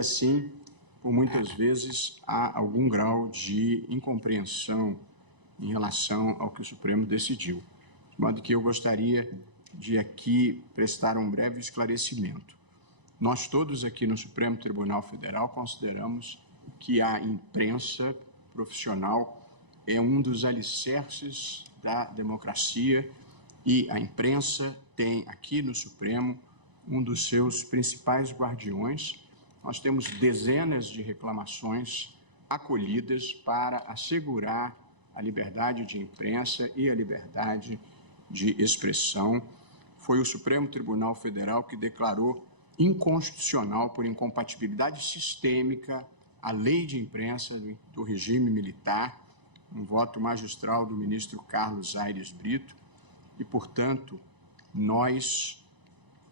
ainda assim, por muitas vezes, há algum grau de incompreensão em relação ao que o Supremo decidiu. De modo que eu gostaria de aqui prestar um breve esclarecimento. Nós todos aqui no Supremo Tribunal Federal consideramos que a imprensa profissional é um dos alicerces da democracia e a imprensa tem aqui no Supremo um dos seus principais guardiões. Nós temos dezenas de reclamações acolhidas para assegurar a liberdade de imprensa e a liberdade de expressão. Foi o Supremo Tribunal Federal que declarou inconstitucional por incompatibilidade sistêmica a lei de imprensa do regime militar, um voto magistral do ministro Carlos Aires Brito, e, portanto, nós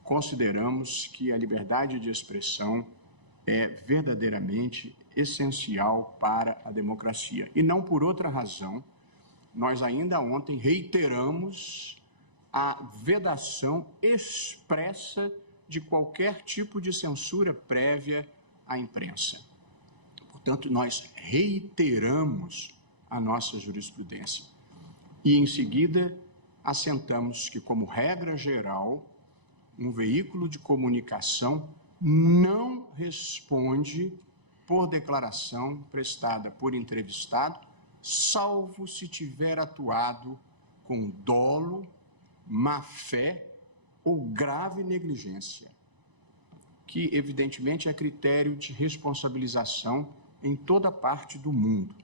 consideramos que a liberdade de expressão é verdadeiramente essencial para a democracia. E não por outra razão, nós ainda ontem reiteramos a vedação expressa de qualquer tipo de censura prévia à imprensa. Portanto, nós reiteramos a nossa jurisprudência. E, em seguida, assentamos que, como regra geral, um veículo de comunicação não responde por declaração prestada por entrevistado, salvo se tiver atuado com dolo, má-fé ou grave negligência, que, evidentemente, é critério de responsabilização em toda parte do mundo.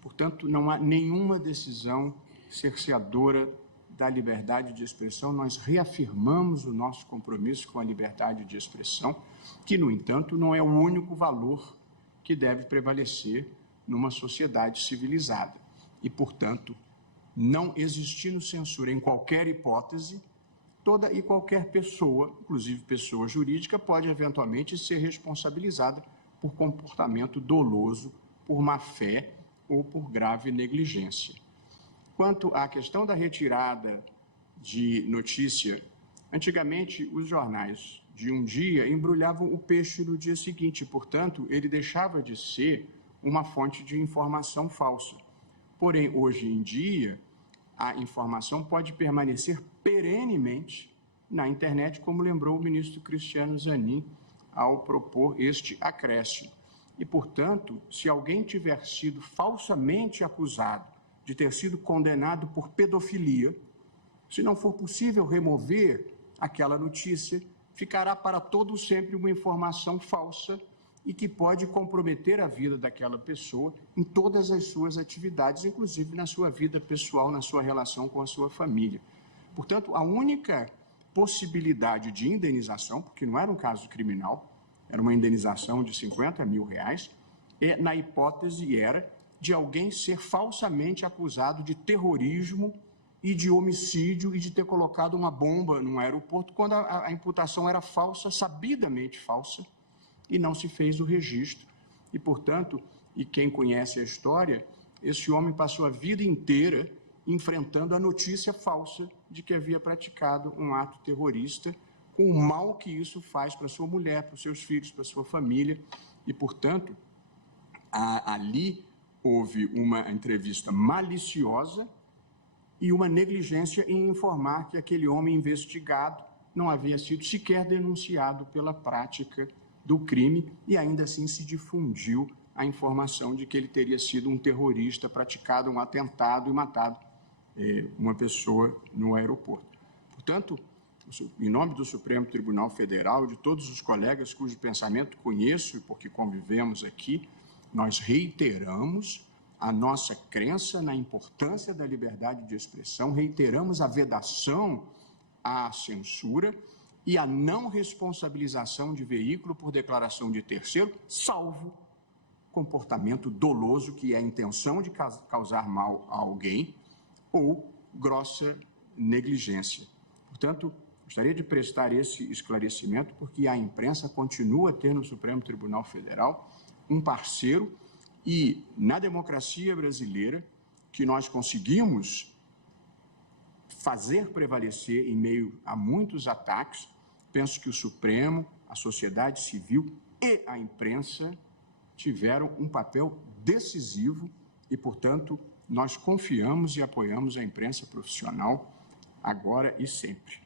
Portanto, não há nenhuma decisão cerceadora da liberdade de expressão. Nós reafirmamos o nosso compromisso com a liberdade de expressão, que, no entanto, não é o único valor que deve prevalecer numa sociedade civilizada. E, portanto, não existindo censura em qualquer hipótese, toda e qualquer pessoa, inclusive pessoa jurídica, pode eventualmente ser responsabilizada por comportamento doloso, por má-fé ou por grave negligência. Quanto à questão da retirada de notícia, antigamente os jornais de um dia embrulhavam o peixe no dia seguinte, portanto, ele deixava de ser uma fonte de informação falsa. Porém, hoje em dia, a informação pode permanecer perenemente na internet, como lembrou o ministro Cristiano Zanin ao propor este acréscimo. E, portanto, se alguém tiver sido falsamente acusado de ter sido condenado por pedofilia, se não for possível remover aquela notícia, ficará para todo sempre uma informação falsa e que pode comprometer a vida daquela pessoa em todas as suas atividades, inclusive na sua vida pessoal, na sua relação com a sua família. Portanto, a única possibilidade de indenização, porque não era um caso criminal, era uma indenização de R$50 mil, na hipótese de alguém ser falsamente acusado de terrorismo e de homicídio e de ter colocado uma bomba num aeroporto, quando a imputação era falsa, sabidamente falsa, e não se fez o registro. E, portanto, e quem conhece a história, esse homem passou a vida inteira enfrentando a notícia falsa de que havia praticado um ato terrorista, com o mal que isso faz para sua mulher, para os seus filhos, para a sua família. E, portanto, ali houve uma entrevista maliciosa e uma negligência em informar que aquele homem investigado não havia sido sequer denunciado pela prática do crime, e ainda assim se difundiu a informação de que ele teria sido um terrorista, praticado um atentado e matado uma pessoa no aeroporto. Portanto, em nome do Supremo Tribunal Federal, de todos os colegas cujo pensamento conheço e porque convivemos aqui, nós reiteramos a nossa crença na importância da liberdade de expressão, reiteramos a vedação à censura e a não responsabilização de veículo por declaração de terceiro, salvo comportamento doloso, que é a intenção de causar mal a alguém, ou grossa negligência. Portanto, gostaria de prestar esse esclarecimento, porque a imprensa continua a ter no Supremo Tribunal Federal um parceiro, e na democracia brasileira, que nós conseguimos fazer prevalecer em meio a muitos ataques, penso que o Supremo, a sociedade civil e a imprensa tiveram um papel decisivo e, portanto, nós confiamos e apoiamos a imprensa profissional agora e sempre.